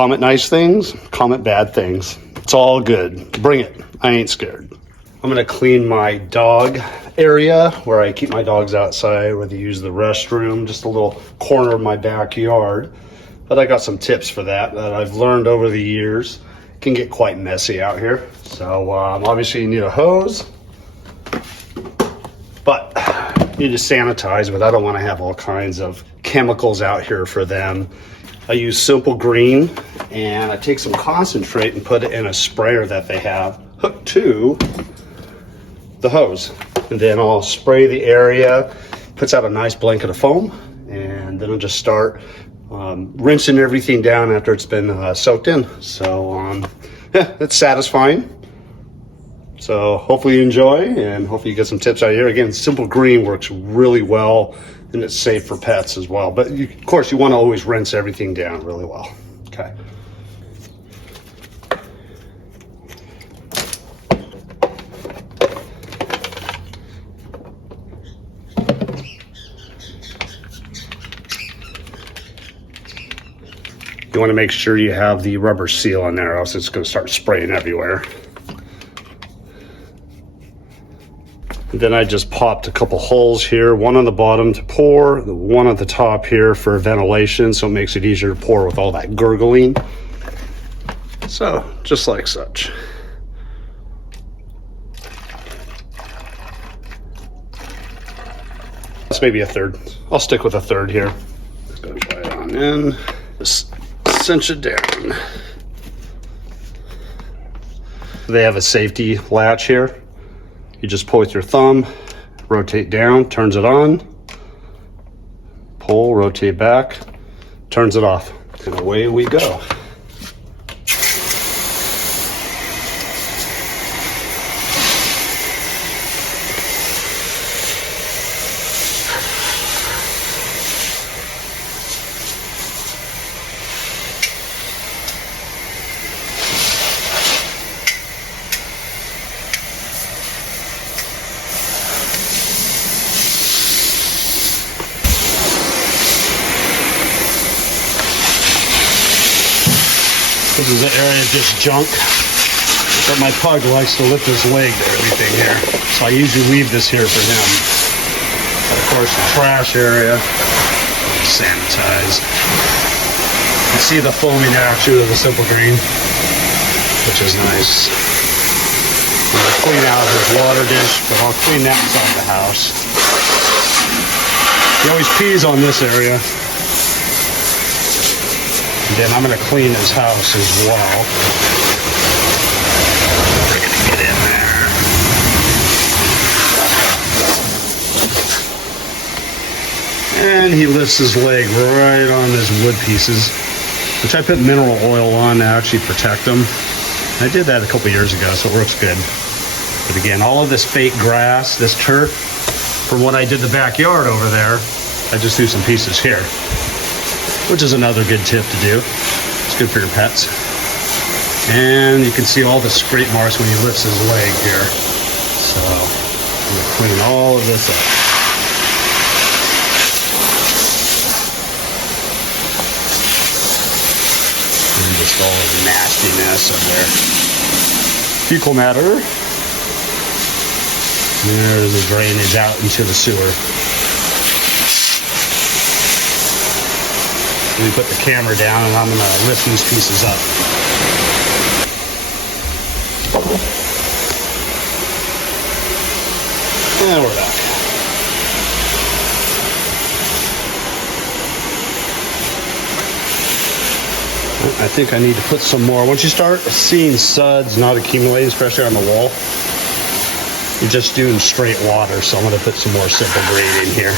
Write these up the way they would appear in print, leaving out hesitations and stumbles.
Comment nice things, comment bad things. It's all good. Bring it. I ain't scared. I'm gonna clean my dog area where I keep my dogs outside, where they use the restroom, just a little corner of my backyard. But I got some tips for that I've learned over the years. It can get quite messy out here. So obviously you need a hose, but you need to sanitize, but I don't want to have all kinds of chemicals out here for them. I use simple green, and I take some concentrate and put it in a sprayer that they have hooked to the hose. And then I'll spray the area, puts out a nice blanket of foam, and then I'll just start rinsing everything down after it's been soaked in. So yeah, it's satisfying. So hopefully you enjoy, and hopefully you get some tips out here. Again, simple green works really well, and it's safe for pets as well. But of course, you want to always rinse everything down really well. Okay. You want to make sure you have the rubber seal on there, or else it's going to start spraying everywhere. And then I just popped a couple holes here, one on the bottom to pour, the one at the top here for ventilation, so it makes it easier to pour with all that gurgling. So, just like such. That's maybe a third. I'll stick with a third here. Just gonna try it on in. Just cinch it down. They have a safety latch here. You just pull with your thumb, rotate down, turns it on, pull, rotate back, turns it off, and away we go. This is an area of just junk, but my pug likes to lift his leg to everything here. So I usually leave this here for him. But of course, the trash area is sanitized. You see the foaming action of the simple green, which is nice. I'm gonna clean out his water dish, but I'll clean that inside the house. He always pees on this area. And then I'm going to clean his house as well. We're going to get in there. And he lifts his leg right on his wood pieces, which I put mineral oil on to actually protect them. I did that a couple years ago, so it works good. But again, all of this fake grass, this turf, from what I did the backyard over there, I just threw some pieces here, which is another good tip to do. It's good for your pets. And you can see all the scrape marks when he lifts his leg here. So I'm gonna clean all of this up. And just all the nastiness of their fecal matter. And there's the drainage out into the sewer. We put the camera down, and I'm going to lift these pieces up. And we're back. I think I need to put some more. Once you start seeing suds not accumulating, especially on the wall, you're just doing straight water. So I'm going to put some more simple green in here.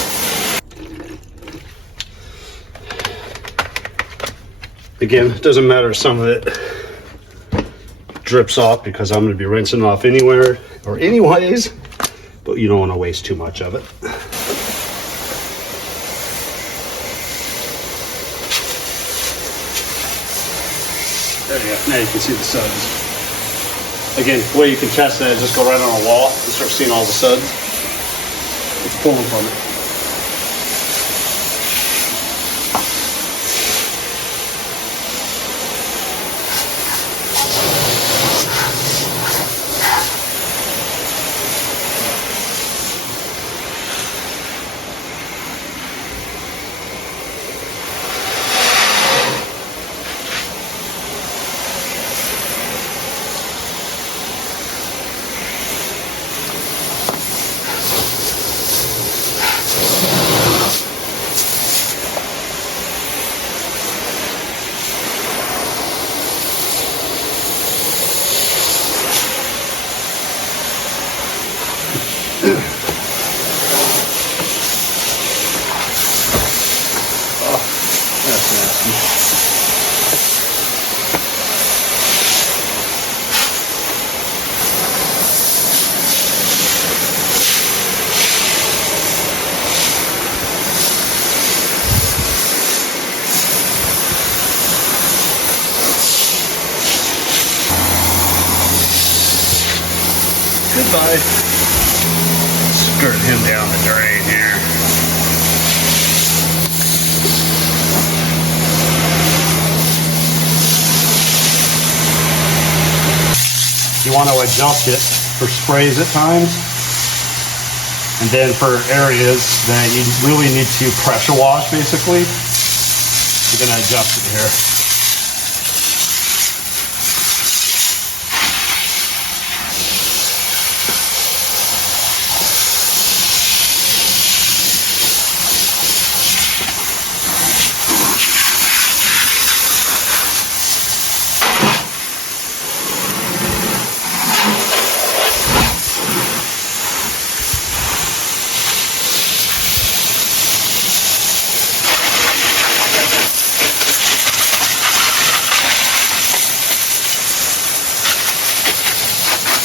Again, it doesn't matter if some of it drips off, because I'm going to be rinsing off anywhere or anyways, but you don't want to waste too much of it. There you go. Now you can see the suds. Again, the way you can test that is just go right on a wall and start seeing all the suds. It's pulling from it. side. Skirt him down the drain here. You want to adjust it for sprays at times. And then for areas that you really need to pressure wash, basically, you're going to adjust it here.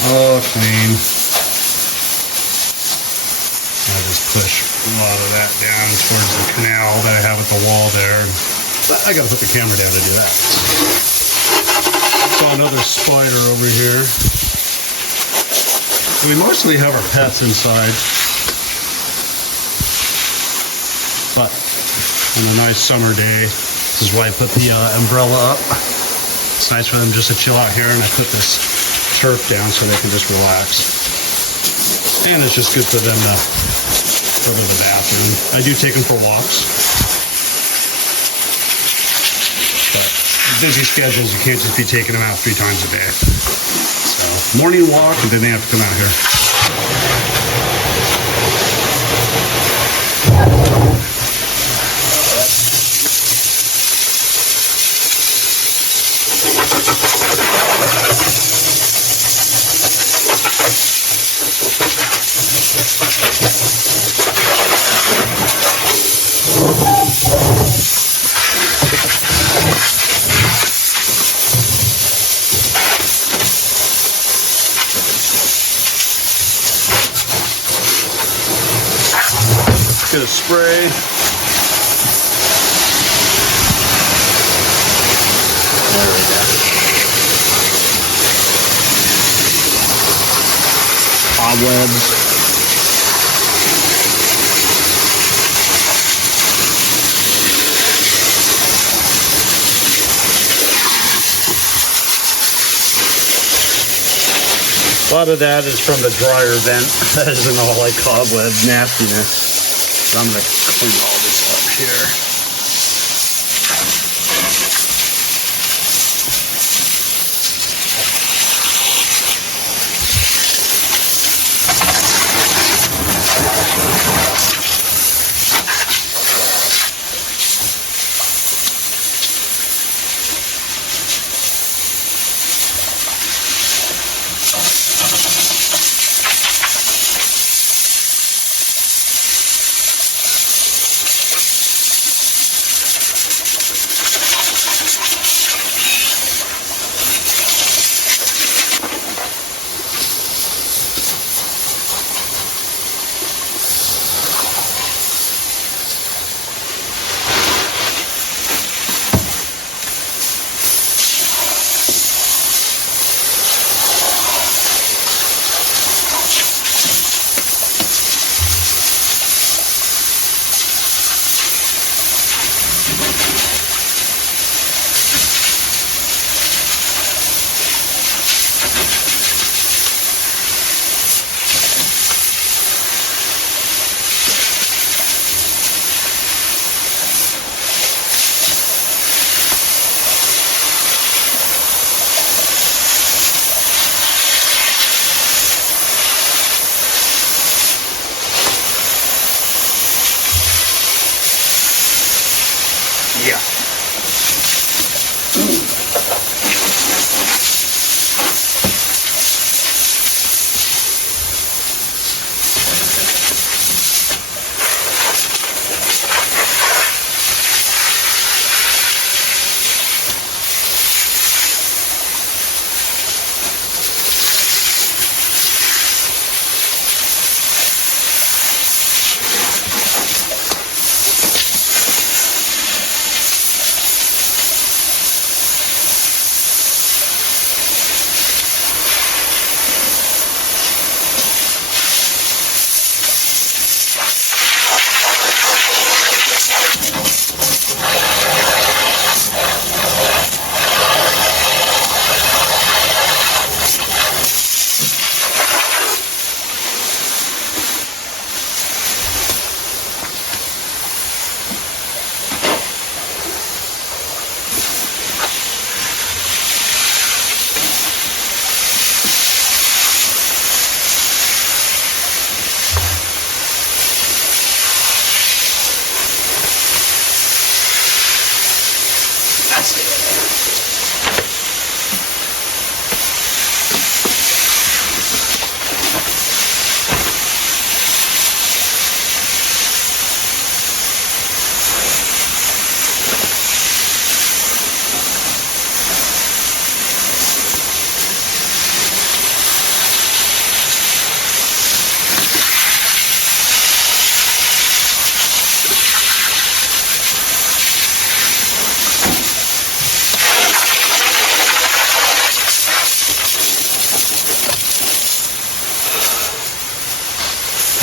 Oh, clean. I just push a lot of that down towards the canal that I have at the wall there. I gotta put the camera down to do that. Saw another spider over here. We mostly have our pets inside, but on a nice summer day, this is why I put the umbrella up. It's nice for them just to chill out here, and I put this turf down so they can just relax. And it's just good for them to go to the bathroom. I do take them for walks. But busy schedules, you can't just be taking them out 3 times a day. So morning walk, and then they have to come out here. Get a spray. There we go. Cobwebs. A lot of that is from the dryer vent. That isn't all like cobweb nastiness. So I'm going to clean all this up here. Yeah.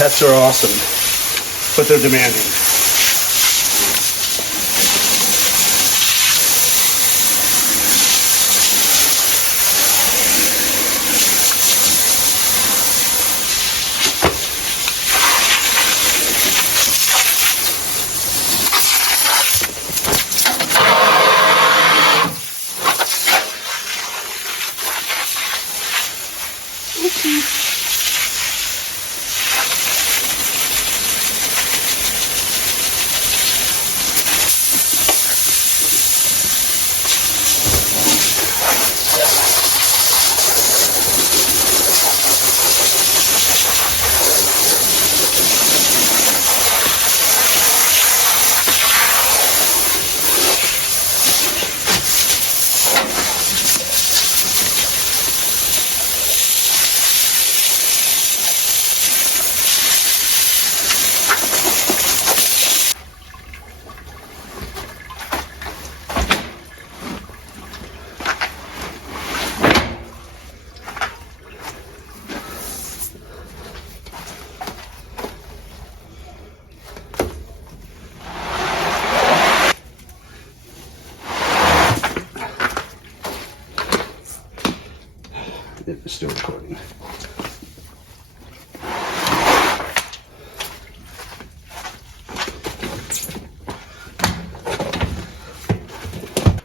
Pets are awesome, but they're demanding. It's still recording.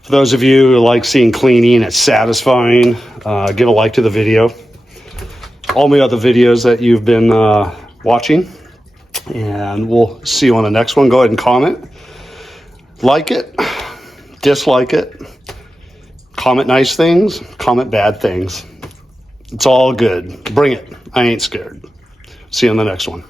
For those of you who like seeing cleaning, it's satisfying, give a like to the video. All my other videos that you've been watching, and we'll see you on the next one. Go ahead and comment. Like it, dislike it, comment nice things, comment bad things. It's all good. Bring it. I ain't scared. See you on the next one.